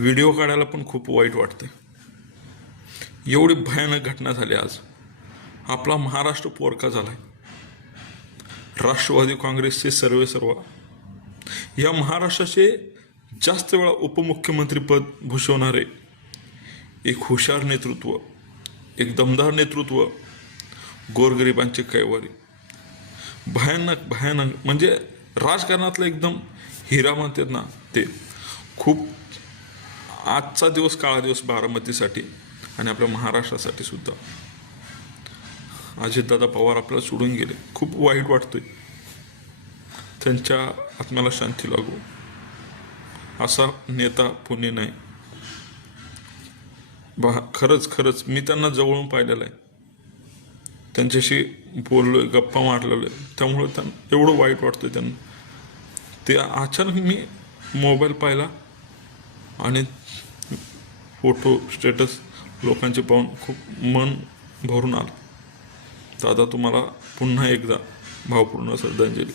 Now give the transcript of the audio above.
Video काढायला पण खूप वाईट वाटते. एवढी भयानक घटना झाली आज. आपला महाराष्ट्र पोरका झालाय. राष्ट्रवादी काँग्रेसचे सर्व या महाराष्ट्राचे जास्त वेळा उपमुख्यमंत्रीपद भूषवणारे एक हुशार नेतृत्व, एक दमदार नेतृत्व, गोरगरिबांचे कैवारी. भयानक म्हणजे राजकारणातलं एकदम हिरा म्हणतात ना ते. खूप आजचा दिवस काळा दिवस बारामतीसाठी आणि आपल्या महाराष्ट्रासाठी सुद्धा. अजितदादा पवार आपल्याला सोडून गेले. खूप वाईट वाटतोय. त्यांच्या आत्म्याला शांती लागो. असा नेता पुणे नाही. खरंच मी त्यांना जवळून पाहिलेलं आहे. त्यांच्याशी बोललोय, गप्पा मारलेलो आहे. त्यामुळे त्यांना एवढं वाईट वाटतंय. त्यांना ते अचानक मी मोबाईल पाहिला आणि फोटो स्टेटस लोकांचे पाहून खूप मन भरून आलं. दादा, तुम्हाला पुन्हा एकदा भावपूर्ण श्रद्धांजली.